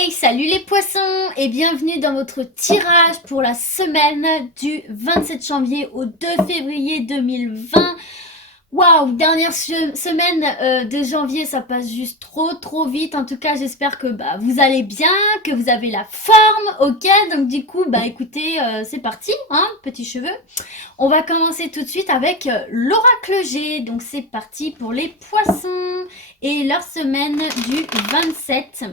Hey, salut les poissons et bienvenue dans votre tirage pour la semaine du 27 janvier au 2 février 2020. Waouh, dernière semaine de janvier, ça passe juste trop vite. En tout cas, j'espère que vous allez bien, que vous avez la forme, ok. Donc du coup, écoutez, c'est parti, hein, petits cheveux. On va commencer tout de suite avec l'oracle G. Donc c'est parti pour les poissons et leur semaine du 27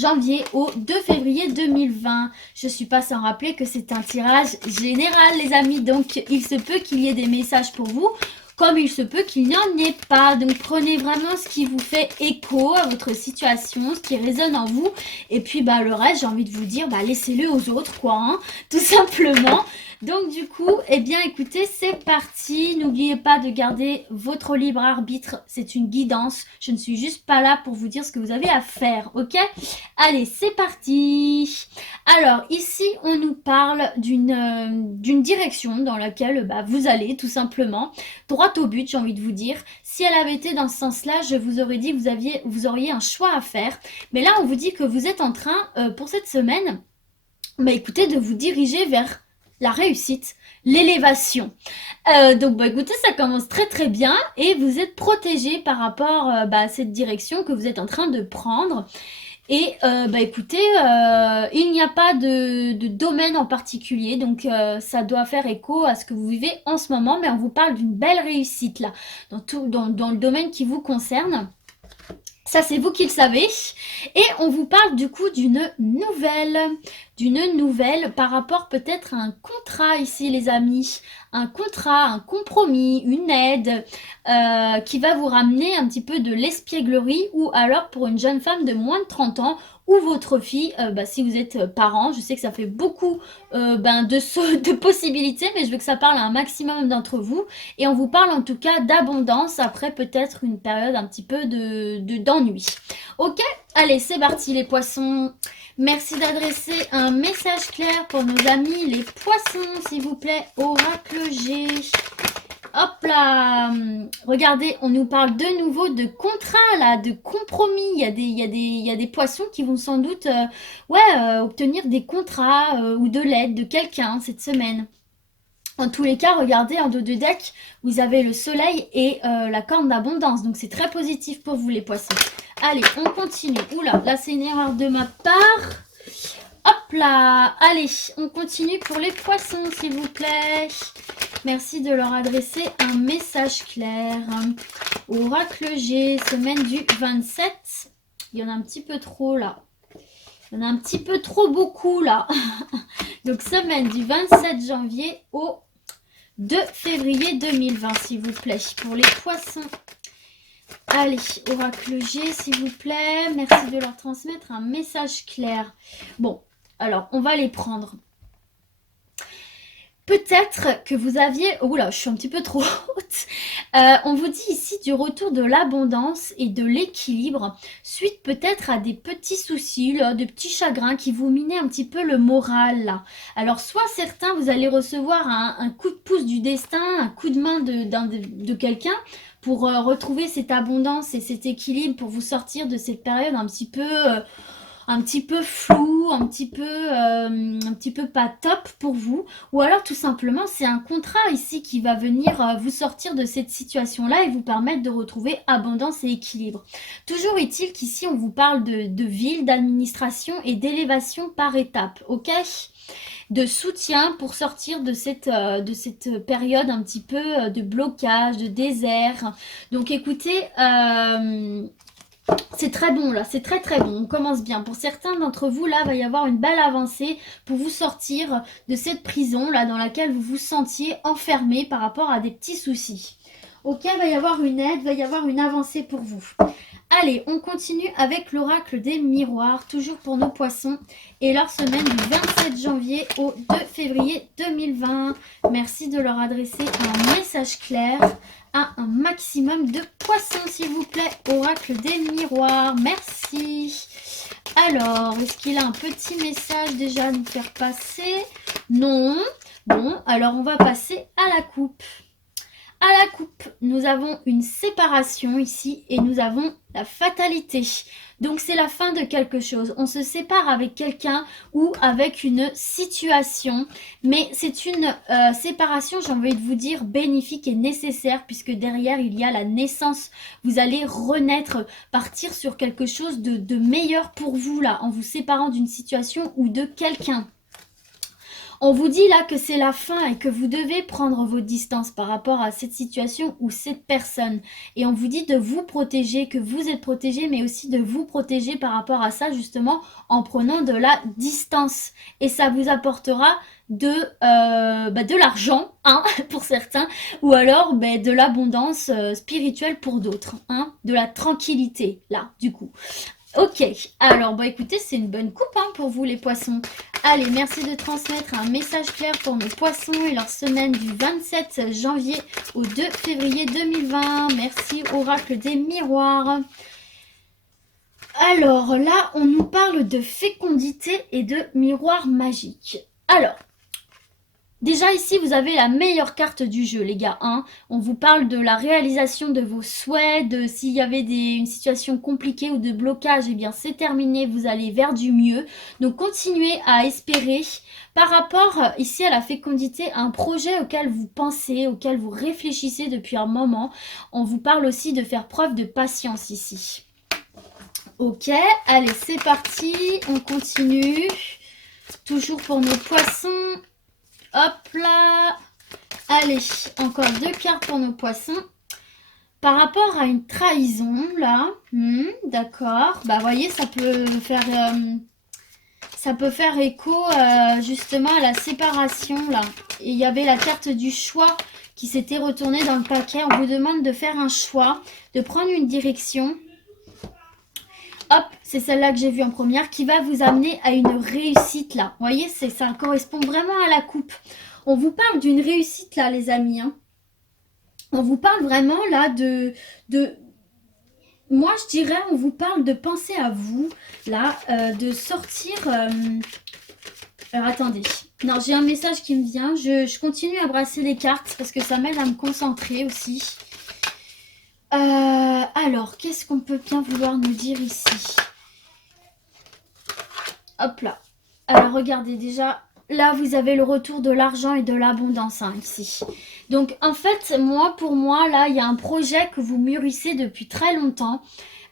janvier au 2 février 2020. Je suis pas sans rappeler que c'est un tirage général, les amis. Donc il se peut qu'il y ait des messages pour vous, comme il se peut qu'il n'y en ait pas. Donc prenez vraiment ce qui vous fait écho à votre situation, ce qui résonne en vous. Et puis le reste, j'ai envie de vous dire, laissez-le aux autres, quoi, hein, tout simplement. Donc du coup, eh bien écoutez, c'est parti. N'oubliez pas de garder votre libre arbitre. C'est une guidance. Je ne suis juste pas là pour vous dire ce que vous avez à faire, ok? Allez, c'est parti. Alors ici, on nous parle d'une direction dans laquelle vous allez tout simplement. Droit au but, j'ai envie de vous dire. Si elle avait été dans ce sens-là, je vous aurais dit que vous auriez un choix à faire. Mais là, on vous dit que vous êtes en train, pour cette semaine, écoutez, de vous diriger vers la réussite, l'élévation. Donc écoutez, ça commence très bien et vous êtes protégé par rapport à cette direction que vous êtes en train de prendre. Et écoutez, il n'y a pas de domaine en particulier, donc ça doit faire écho à ce que vous vivez en ce moment, mais on vous parle d'une belle réussite là, dans le domaine qui vous concerne. Ça, c'est vous qui le savez. Et on vous parle du coup d'une nouvelle par rapport peut-être à un contrat ici, les amis. Un contrat, un compromis, une aide qui va vous ramener un petit peu de l'espièglerie ou alors pour une jeune femme de moins de 30 ans ou votre fille, si vous êtes parent. Je sais que ça fait beaucoup de possibilités, mais je veux que ça parle à un maximum d'entre vous. Et on vous parle en tout cas d'abondance après peut-être une période un petit peu d'ennui. Ok, allez, c'est parti les poissons. Merci d'adresser un message clair pour nos amis les poissons, s'il vous plaît. Oracle G. Hop là, regardez, on nous parle de nouveau de contrat là, de compromis. Il y a des poissons qui vont sans doute obtenir des contrats ou de l'aide de quelqu'un cette semaine. En tous les cas, regardez en dos de deck, vous avez le soleil et la corne d'abondance. Donc c'est très positif pour vous les poissons. Allez, on continue. Oula, là c'est une erreur de ma part. Hop là, allez, on continue pour les poissons s'il vous plaît. Merci de leur adresser un message clair. Oracle G, semaine du 27. Il y en a un petit peu trop là. Il y en a un petit peu trop beaucoup là. Donc semaine du 27 janvier au 2 février 2020 s'il vous plaît. Pour les poissons. Allez, Oracle G s'il vous plaît. Merci de leur transmettre un message clair. Bon, alors on va les prendre. Peut-être que vous aviez... Oula, je suis un petit peu trop haute. On vous dit ici du retour de l'abondance et de l'équilibre, suite peut-être à des petits soucis, là, des petits chagrins qui vous minaient un petit peu le moral. Là. Alors, soit certains, vous allez recevoir un coup de pouce du destin, un coup de main de quelqu'un pour retrouver cette abondance et cet équilibre, pour vous sortir de cette période un petit peu flou, un petit peu pas top pour vous. Ou alors tout simplement c'est un contrat ici qui va venir vous sortir de cette situation-là et vous permettre de retrouver abondance et équilibre. Toujours est-il qu'ici on vous parle de ville, d'administration et d'élévation par étapes, ok ? De soutien pour sortir de cette période un petit peu de blocage, de désert. Donc écoutez, c'est très bon là, c'est très bon, on commence bien. Pour certains d'entre vous là, va y avoir une belle avancée pour vous sortir de cette prison là dans laquelle vous vous sentiez enfermé par rapport à des petits soucis. Ok, va y avoir une aide, va y avoir une avancée pour vous. Allez, on continue avec l'oracle des miroirs, toujours pour nos poissons, et leur semaine du 27 janvier au 2 février 2020. Merci de leur adresser un message clair à un maximum de poissons, s'il vous plaît. Oracle des miroirs, merci. Alors, est-ce qu'il a un petit message déjà à nous faire passer? Non. Bon, alors on va passer à la coupe. À la coupe, nous avons une séparation ici et nous avons la fatalité. Donc c'est la fin de quelque chose. On se sépare avec quelqu'un ou avec une situation, mais c'est une séparation, j'ai envie de vous dire, bénéfique et nécessaire, puisque derrière il y a la naissance. Vous allez renaître, partir sur quelque chose de meilleur pour vous là, en vous séparant d'une situation ou de quelqu'un. On vous dit là que c'est la fin et que vous devez prendre vos distances par rapport à cette situation ou cette personne. Et on vous dit de vous protéger, que vous êtes protégé, mais aussi de vous protéger par rapport à ça justement en prenant de la distance. Et ça vous apportera de l'argent, hein, pour certains, ou alors de l'abondance spirituelle pour d'autres, hein, de la tranquillité, là, du coup. Ok, alors écoutez, c'est une bonne coupe hein, pour vous les poissons. Allez, merci de transmettre un message clair pour nos poissons et leur semaine du 27 janvier au 2 février 2020. Merci oracle des miroirs. Alors là, on nous parle de fécondité et de miroir magique. Alors, déjà ici, vous avez la meilleure carte du jeu, les gars. Hein. On vous parle de la réalisation de vos souhaits, de s'il y avait une situation compliquée ou de blocage, eh bien c'est terminé, vous allez vers du mieux. Donc continuez à espérer. Par rapport ici à la fécondité, un projet auquel vous pensez, auquel vous réfléchissez depuis un moment, on vous parle aussi de faire preuve de patience ici. Ok, allez, c'est parti, on continue. Toujours pour nos poissons. Hop là. Allez, encore 2 cartes pour nos poissons. Par rapport à une trahison, là, d'accord. Bah, voyez, ça peut faire écho justement à la séparation, là. Et il y avait la carte du choix qui s'était retournée dans le paquet. On vous demande de faire un choix, de prendre une direction. Hop, c'est celle-là que j'ai vue en première qui va vous amener à une réussite là. Vous voyez, ça correspond vraiment à la coupe. On vous parle d'une réussite là, les amis. Hein. On vous parle vraiment là moi, je dirais, on vous parle de penser à vous, là, de sortir... Alors, attendez. Non, j'ai un message qui me vient. Je continue à brasser les cartes parce que ça m'aide à me concentrer aussi. Alors, qu'est-ce qu'on peut bien vouloir nous dire ici? Hop là. Alors, regardez déjà, là, vous avez le retour de l'argent et de l'abondance hein, ici. Donc, en fait, pour moi, là, il y a un projet que vous mûrissez depuis très longtemps.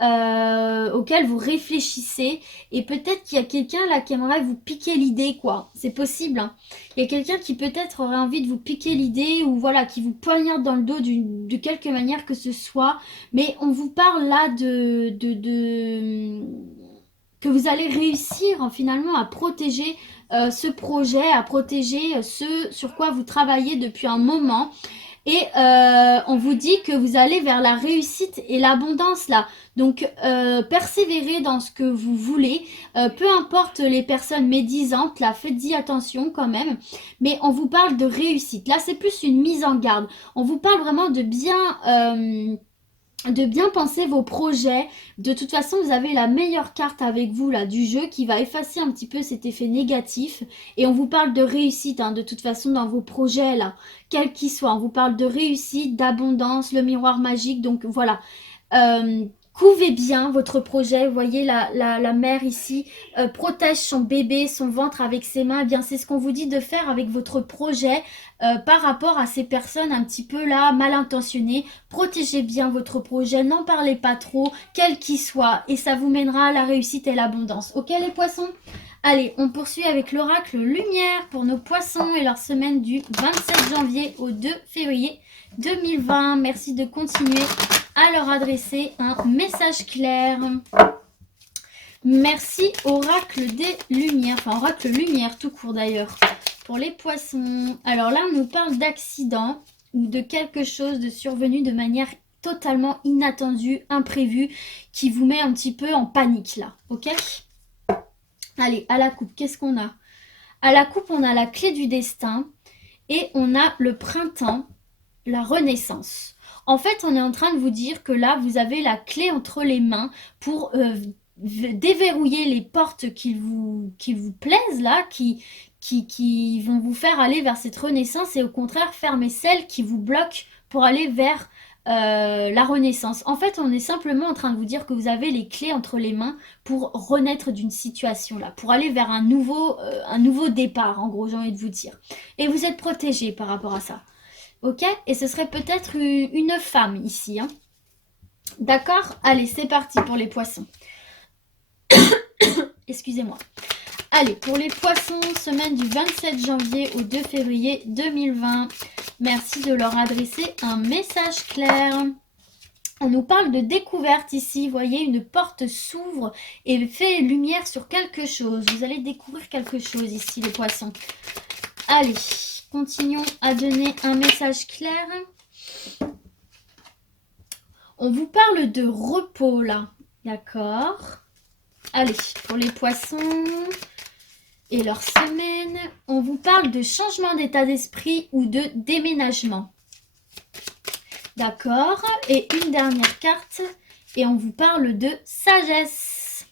Auquel vous réfléchissez et peut-être qu'il y a quelqu'un là qui aimerait vous piquer l'idée quoi, c'est possible hein. Il y a quelqu'un qui peut-être aurait envie de vous piquer l'idée ou voilà, qui vous poignarde dans le dos de quelque manière que ce soit, mais on vous parle là que vous allez réussir finalement à protéger ce projet, à protéger ce sur quoi vous travaillez depuis un moment. Et on vous dit que vous allez vers la réussite et l'abondance là. Donc persévérez dans ce que vous voulez. Peu importe les personnes médisantes, là, faites-y attention quand même. Mais on vous parle de réussite. Là, c'est plus une mise en garde. On vous parle vraiment de bien penser vos projets. De toute façon, vous avez la meilleure carte avec vous là du jeu qui va effacer un petit peu cet effet négatif. Et on vous parle de réussite hein, de toute façon dans vos projets là, quels qu'ils soient. On vous parle de réussite, d'abondance, le miroir magique. Donc voilà. Couvez bien votre projet, vous voyez la mère ici protège son bébé, son ventre avec ses mains, eh bien c'est ce qu'on vous dit de faire avec votre projet par rapport à ces personnes un petit peu là mal intentionnées. Protégez bien votre projet, n'en parlez pas trop, quel qu'il soit, et ça vous mènera à la réussite et l'abondance. Ok les poissons? Allez, on poursuit avec l'oracle lumière pour nos poissons et leur semaine du 27 janvier au 2 février 2020. Merci de continuer à leur adresser un message clair. Merci oracle des lumières, enfin oracle lumière tout court d'ailleurs, pour les poissons. Alors là, on nous parle d'accident ou de quelque chose de survenu de manière totalement inattendue, imprévue, qui vous met un petit peu en panique là, ok? Allez, à la coupe, qu'est-ce qu'on a? À la coupe, on a la clé du destin et on a le printemps, la renaissance. En fait, on est en train de vous dire que là, vous avez la clé entre les mains pour déverrouiller les portes qui vous plaisent là, qui vont vous faire aller vers cette renaissance et au contraire fermer celles qui vous bloquent pour aller vers la renaissance. En fait, on est simplement en train de vous dire que vous avez les clés entre les mains pour renaître d'une situation là, pour aller vers un nouveau départ, en gros, j'ai envie de vous dire. Et vous êtes protégé par rapport à ça. Ok? Et ce serait peut-être une femme ici. Hein. D'accord? Allez, c'est parti pour les poissons. Excusez-moi. Allez, pour les poissons, semaine du 27 janvier au 2 février 2020. Merci de leur adresser un message clair. On nous parle de découverte ici. Vous voyez, une porte s'ouvre et fait lumière sur quelque chose. Vous allez découvrir quelque chose ici, les poissons. Allez, continuons à donner un message clair. On vous parle de repos là. D'accord. Allez, pour les poissons et leur semaine, on vous parle de changement d'état d'esprit ou de déménagement. D'accord. Et une dernière carte. Et on vous parle de sagesse.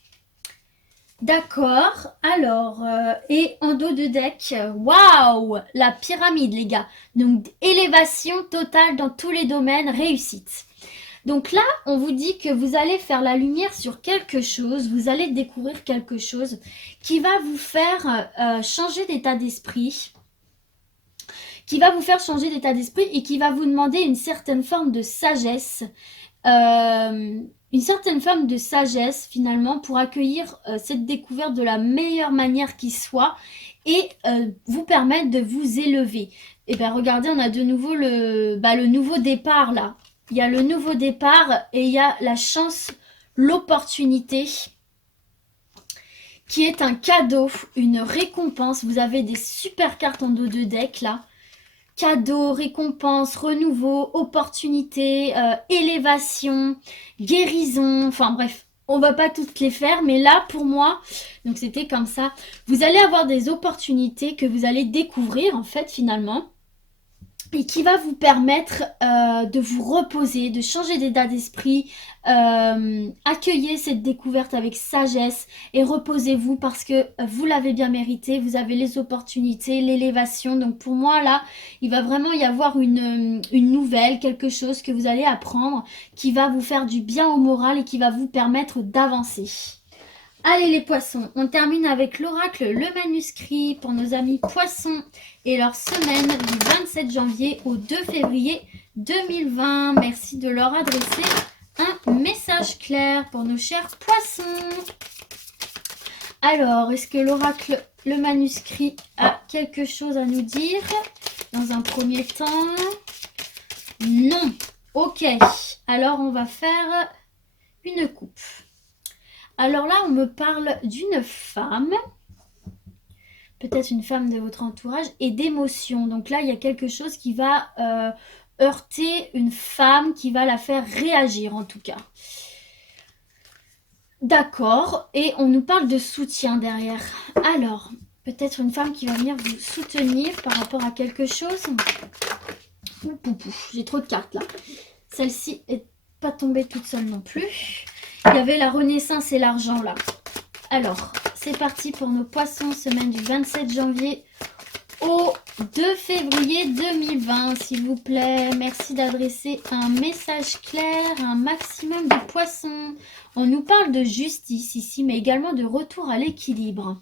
D'accord. Alors, et en dos de deck, waouh, la pyramide, les gars. Donc, élévation totale dans tous les domaines, réussite. Donc là, on vous dit que vous allez faire la lumière sur quelque chose, vous allez découvrir quelque chose qui va vous faire changer d'état d'esprit, et qui va vous demander une certaine forme de sagesse, finalement pour accueillir cette découverte de la meilleure manière qui soit et vous permettre de vous élever. Et bien regardez, on a de nouveau le nouveau départ là. Il y a le nouveau départ et il y a la chance, l'opportunité qui est un cadeau, une récompense. Vous avez des super cartes en dos de deck là. Cadeau, récompense, renouveau, opportunité, élévation, guérison, enfin bref, on va pas toutes les faire, mais là pour moi, donc c'était comme ça, vous allez avoir des opportunités que vous allez découvrir en fait finalement. Et qui va vous permettre de vous reposer, de changer d'état d'esprit, accueillez cette découverte avec sagesse et reposez-vous parce que vous l'avez bien mérité, vous avez les opportunités, l'élévation. Donc pour moi là, il va vraiment y avoir une nouvelle, quelque chose que vous allez apprendre qui va vous faire du bien au moral et qui va vous permettre d'avancer. Allez les poissons, on termine avec l'oracle, le manuscrit pour nos amis poissons et leur semaine du 27 janvier au 2 février 2020. Merci de leur adresser un message clair pour nos chers poissons. Alors, est-ce que l'oracle, le manuscrit a quelque chose à nous dire dans un premier temps? Non. Ok, alors on va faire une coupe. Alors là, on me parle d'une femme, peut-être une femme de votre entourage, et d'émotion. Donc là, il y a quelque chose qui va heurter une femme, qui va la faire réagir en tout cas. D'accord, et on nous parle de soutien derrière. Alors, peut-être une femme qui va venir vous soutenir par rapport à quelque chose. J'ai trop de cartes là. Celle-ci n'est pas tombée toute seule non plus. Il y avait la renaissance et l'argent là. Alors, c'est parti pour nos poissons, semaine du 27 janvier au 2 février 2020, s'il vous plaît. Merci d'adresser un message clair à un maximum de poissons. On nous parle de justice ici, mais également de retour à l'équilibre.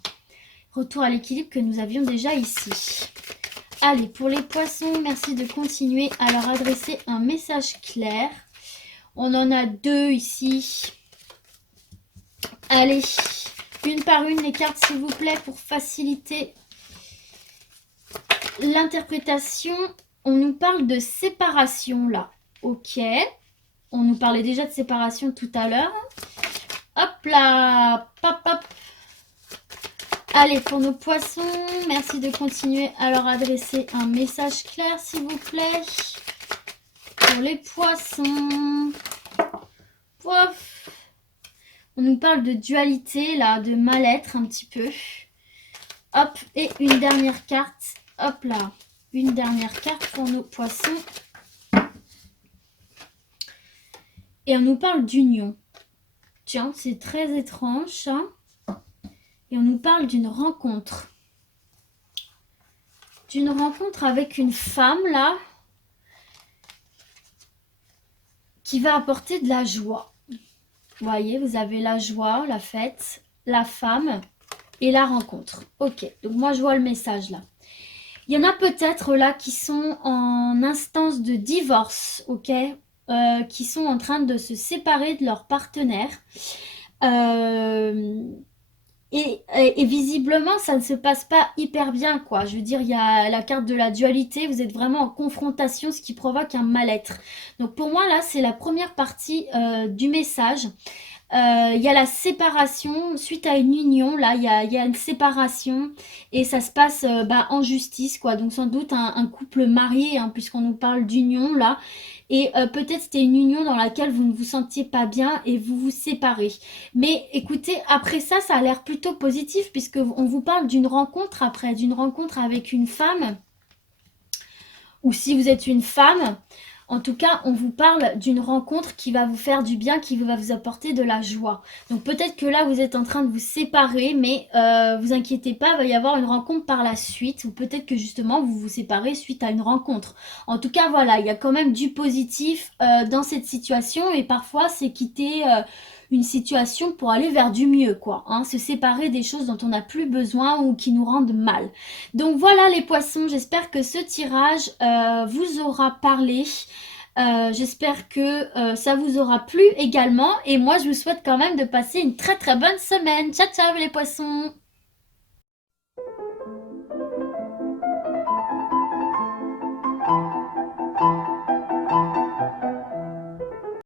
Retour à l'équilibre que nous avions déjà ici. Allez, pour les poissons, merci de continuer à leur adresser un message clair. On en a deux ici. Allez, une par une les cartes s'il vous plaît pour faciliter l'interprétation. On nous parle de séparation là. Ok. On nous parlait déjà de séparation tout à l'heure. Hop là. Pop, pop. Allez, pour nos poissons, merci de continuer à leur adresser un message clair s'il vous plaît. Pour les poissons. Pouf. On nous parle de dualité, là, de mal-être un petit peu. Hop, et une dernière carte. Hop là, une dernière carte pour nos poissons. Et on nous parle d'union. Tiens, c'est très étrange, ça. Et on nous parle d'une rencontre. D'une rencontre avec une femme, là. qui va apporter de la joie. Vous voyez, vous avez la joie, la fête, la femme et la rencontre. Ok, donc moi je vois le message là. Il y en a peut-être là qui sont en instance de divorce, ok, qui sont en train de se séparer de leur partenaire. Euh, et visiblement, ça ne se passe pas hyper bien, quoi. Je veux dire, il y a la carte de la dualité, vous êtes vraiment en confrontation, ce qui provoque un mal-être. Donc pour moi, là, c'est la première partie du message. Il y a la séparation, suite à une union, là, il y a une séparation et ça se passe en justice, quoi. Donc sans doute un couple marié, hein, puisqu'on nous parle d'union, là. Et peut-être c'était une union dans laquelle vous ne vous sentiez pas bien et vous vous séparez. Mais écoutez, après ça, ça a l'air plutôt positif puisque on vous parle d'une rencontre après, d'une rencontre avec une femme. Ou si vous êtes une femme, en tout cas, on vous parle d'une rencontre qui va vous faire du bien, qui va vous apporter de la joie. Donc peut-être que là, vous êtes en train de vous séparer, mais vous inquiétez pas, il va y avoir une rencontre par la suite, ou peut-être que justement, vous vous séparez suite à une rencontre. En tout cas, voilà, il y a quand même du positif dans cette situation, et parfois, c'est quitter une situation pour aller vers du mieux, quoi. Hein, se séparer des choses dont on n'a plus besoin ou qui nous rendent mal. Donc voilà les poissons, j'espère que ce tirage vous aura parlé. J'espère que ça vous aura plu également. Et moi, je vous souhaite quand même de passer une très très bonne semaine. Ciao ciao les poissons!